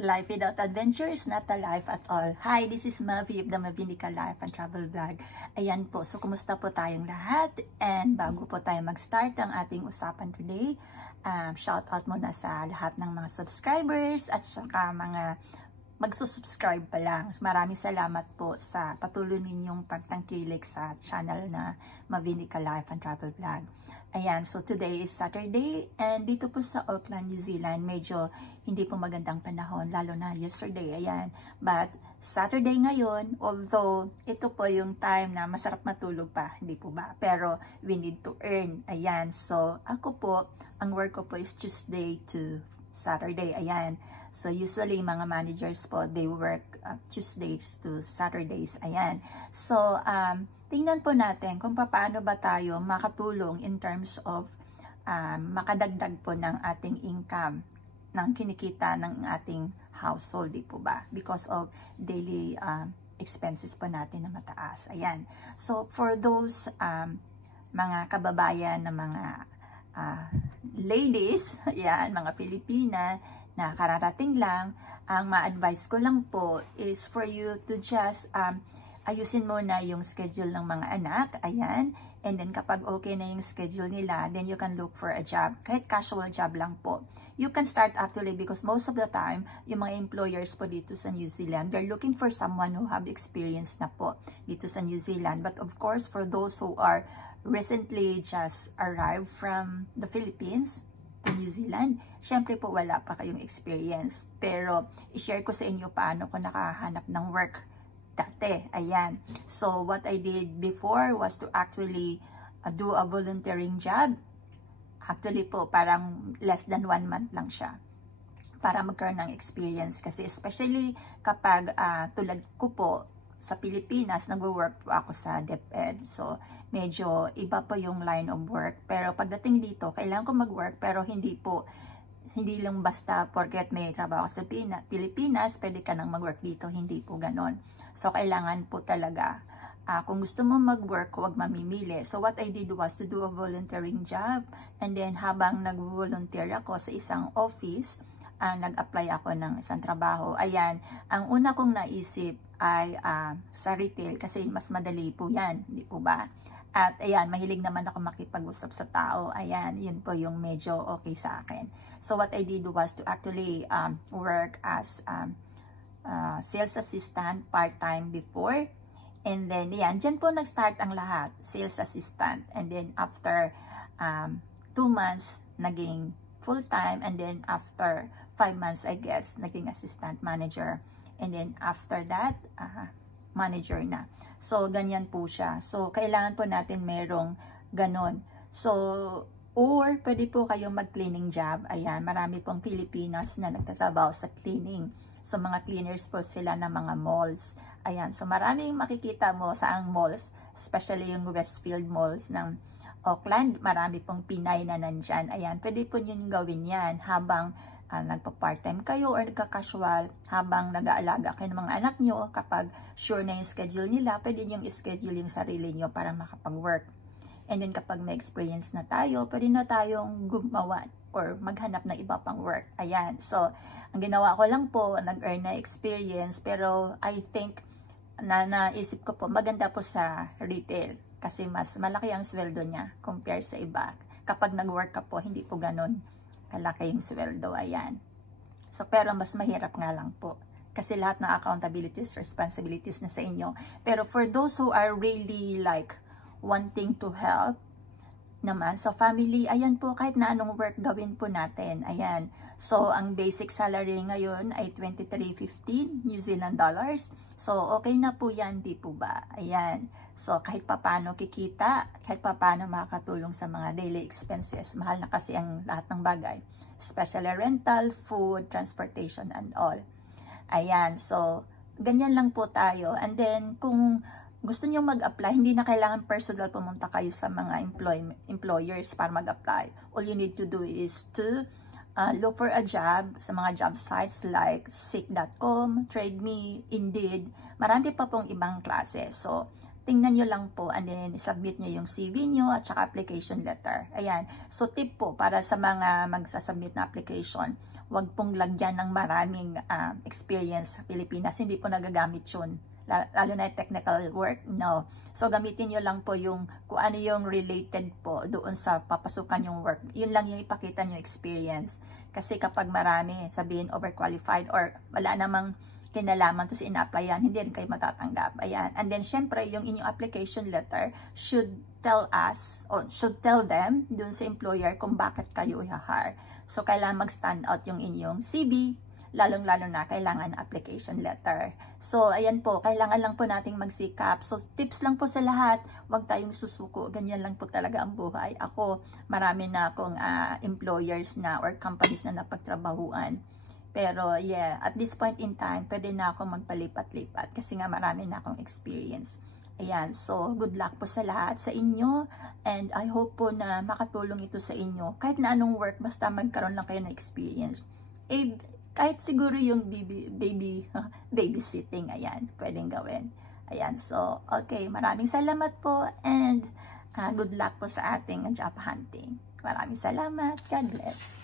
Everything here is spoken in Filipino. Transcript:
Life without adventure is not a life at all. Hi, this is Mavi of the Mavinica Life and Travel Vlog. Ayan po, so kumusta po tayong lahat? And bago po tayo mag-start ang ating usapan today, shout out muna sa lahat ng mga subscribers at saka mga magsusubscribe pa lang. Maraming salamat po sa patuloy ninyong pagtangkilik sa channel na Mavinica Life and Travel Vlog. Ayan, so today is Saturday and dito po sa Auckland, New Zealand, medyo hindi po magandang panahon, lalo na yesterday, ayan. But Saturday ngayon, although ito po yung time na masarap matulog pa, hindi po ba? Pero we need to earn, ayan. So ako po, ang work ko po is Tuesday to Saturday, ayan. So usually mga managers po, they work Tuesdays to Saturdays, ayan. So tingnan po natin kung paano ba tayo makatulong in terms of makadagdag po ng ating income, ng kinikita ng ating household, di po ba? Because of daily expenses po natin na mataas. Ayan. So for those mga kababayan na mga ladies, ayan, mga Pilipina na kararating lang, ang ma-advise ko lang po is for you to just ayusin mo na yung schedule ng mga anak, ayan, and then kapag okay na yung schedule nila, then you can look for a job, kahit casual job lang po. You can start actually because most of the time, yung mga employers po dito sa New Zealand, they're looking for someone who have experience na po dito sa New Zealand. But of course, for those who are recently just arrived from the Philippines to New Zealand, syempre po wala pa kayong experience. Pero i-share ko sa inyo paano ko nakahanap ng work dati. Ayan. So what I did before was to actually do a volunteering job. Actually po, parang less than 1 month lang siya para magkaroon ng experience. Kasi especially kapag tulad ko po sa Pilipinas, nagwo-work po ako sa DepEd. So medyo iba po yung line of work. Pero pagdating dito, kailangan ko mag-work pero hindi lang basta porket may trabaho sa Pilipinas, pwede ka nang mag-work dito. Hindi po ganon. So kailangan po talaga, kung gusto mo mag-work, huwag mamimili. So what I did was to do a volunteering job. And then habang nag-volunteer ako sa isang office, nag-apply ako ng isang trabaho. Ayan, ang una kong naisip ay sa retail kasi mas madali po yan, di po ba? At ayan, mahilig naman ako makipag-usap sa tao. Ayan, yun po yung medyo okay sa akin. So what I did was to actually work as sales assistant part-time before. And then, yan, dyan po nag-start ang lahat, sales assistant. And then after 2 months, naging full-time. And then after 5 months, I guess, naging assistant manager. And then after that, manager na. So, ganyan po siya. So, kailangan po natin merong ganon. So, or pwede po kayong mag-cleaning job. Ayan, marami pong Pilipinas na nagtatrabaho sa cleaning. So, mga cleaners po sila ng mga malls. Ayan, so maraming makikita mo sa ang malls, especially yung Westfield malls ng Auckland. Marami pong Pinay na nandyan. Ayan, pwede po nyo gawin yan habang nagpa-part-time kayo or nagka-casual, habang nag-aalaga kayo ng mga anak nyo. Kapag sure na yung schedule nila, pwede nyo i-schedule yung sarili nyo para makapag-work. And then kapag may experience na tayo, pwede na tayong gumawa or maghanap ng iba pang work. Ayan, so ang ginawa ko lang po, nag-earn na experience, pero I think naisip ko po, maganda po sa retail kasi mas malaki ang sweldo niya compare sa iba. Kapag nag-work ka po, hindi po ganun kalaki yung sweldo. Ayan. So, pero mas mahirap nga lang po kasi lahat ng accountabilities, responsibilities na sa inyo. Pero for those who are really like wanting to help naman sa family, ayan po, kahit na anong work gawin po natin. Ayan. So, ang basic salary ngayon ay 23.15 New Zealand dollars. So, okay na po yan, di po ba? Ayan. So, kahit papano kikita, kahit papano makakatulong sa mga daily expenses. Mahal na kasi ang lahat ng bagay. Especially rental, food, transportation, and all. Ayan. So, ganyan lang po tayo. And then, kung gusto niyo mag-apply, hindi na kailangan personal pumunta kayo sa mga employers para mag-apply. All you need to do is to look for a job sa mga job sites like Seek.com, TradeMe, Indeed. Marami pa pong ibang klase. So, tingnan nyo lang po and then submit nyo yung CV nyo at saka application letter. Ayan. So, tip po para sa mga magsasubmit na application. wag pong lagyan ng maraming experience sa Pilipinas. Hindi po nagagamit yun. Lalo na technical work, no. So, gamitin nyo lang po yung kung ano yung related po doon sa papasukan yung work. Yun lang yung ipakita nyo experience. Kasi kapag marami, sabihin overqualified or wala namang kinalaman to sa ina-applyan, hindi rin kayo matatanggap. Ayan. And then, syempre, yung inyong application letter should tell us, or should tell them dun sa employer kung bakit kayo i-hire. So, kailangan mag-stand out yung inyong CV, lalong-lalo na kailangan application letter. So, ayan po, kailangan lang po nating magsikap. So, tips lang po sa lahat, huwag tayong susuko. Ganyan lang po talaga ang buhay. Ako, marami na akong employers na or companies na napagtrabahuan. Pero yeah, at this point in time, pwede na akong magpalipat-lipat kasi nga marami na akong experience. Ayan, so good luck po sa lahat sa inyo and I hope po na makatulong ito sa inyo. Kahit na anong work, basta magkaroon lang kayo ng experience. Eh, kahit siguro yung babysitting, ayan, pwedeng gawin. Ayan, so okay, maraming salamat po and good luck po sa ating job hunting. Maraming salamat. God bless.